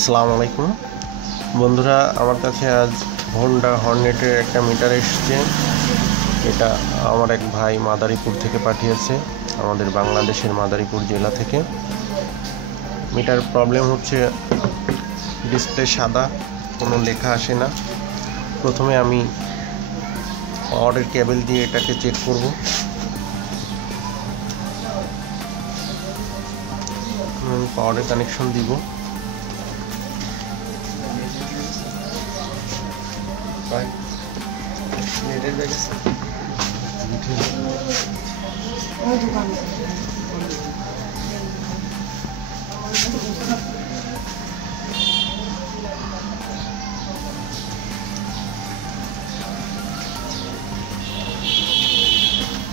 আসসালামু আলাইকুম বন্ধুরা, আমার কাছে আজ হোন্ডা হর্নেটের একটা মিটার এসেছে। এটা আমার এক ভাই মাদারীপুর থেকে পাঠিয়েছে, আমাদের বাংলাদেশের মাদারীপুর জেলা থেকে। মিটার প্রবলেম হচ্ছে ডিসপ্লে সাদা, কোনো লেখা আসে না। প্রথমে আমি পাওয়ারের কেবল দিয়ে এটাকে চেক করব। পাওয়ারের কানেকশন দিব।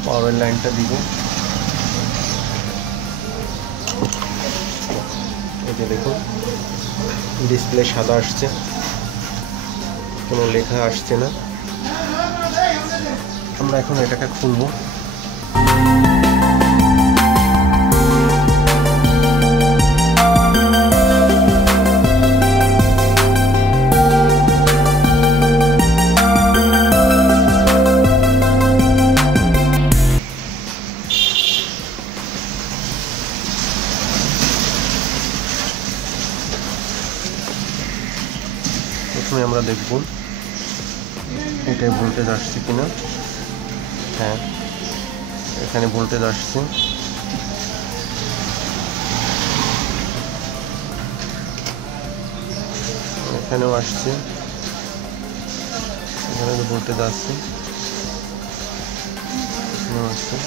পাওয়ার লাইনটা দিব। এই যে দেখুন, ডিসপ্লে সাদা আসছে, কোনো লেখা আসছে না। আমরা এখন এটাকে খুলব। প্রথমে আমরা দেখব এটাই ভোল্টেজ আসছে কিনা। হ্যাঁ, এখানে ভোল্টেজ আসছে। এখানেও আসছে, এখানে ভোল্টেজ আসছে, এখানেও আসছে।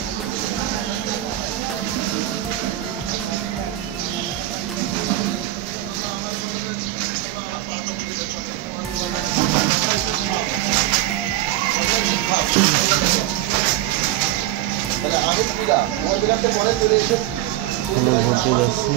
ভোল্টেজ আসছে।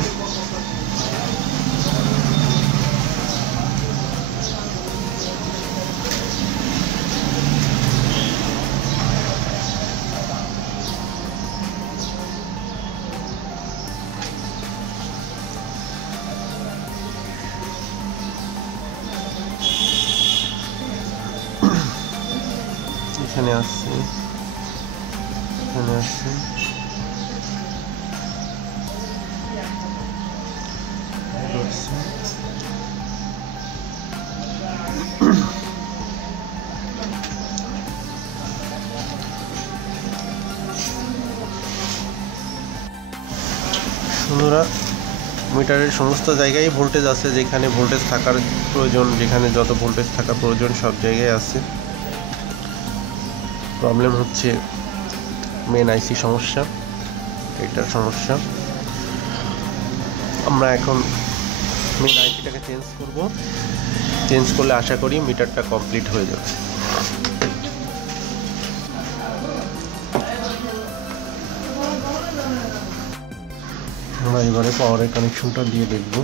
এখানে আসছে, এখানে আসছে। বন্ধুরা, মিটারের সমস্ত জায়গায় ভোল্টেজ আছে, যেখানে ভোল্টেজ থাকার প্রয়োজন, যেখানে যত ভোল্টেজ থাকা প্রয়োজন সব জায়গায় আছে। প্রবলেম হচ্ছে মেন আইসি সমস্যা, এটার সমস্যা। আমরা এখন মেন আইসিটাকে চেঞ্জ করব। চেঞ্জ করলে আশা করি মিটারটা কমপ্লিট হয়ে যাবে। আমরা এবারে পাওয়ারের কানেকশনটা দিয়ে দেখব।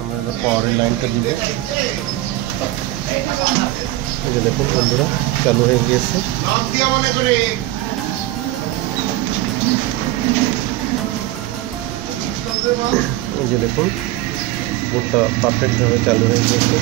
আমরা এবার পাওয়ারের লাইনটা দিব। এই যে দেখুন বন্ধুরা, চালু হয়ে গিয়েছে। এই যে দেখুন, বোর্ডটা পারফেক্টভাবে চালু হয়ে গিয়েছে।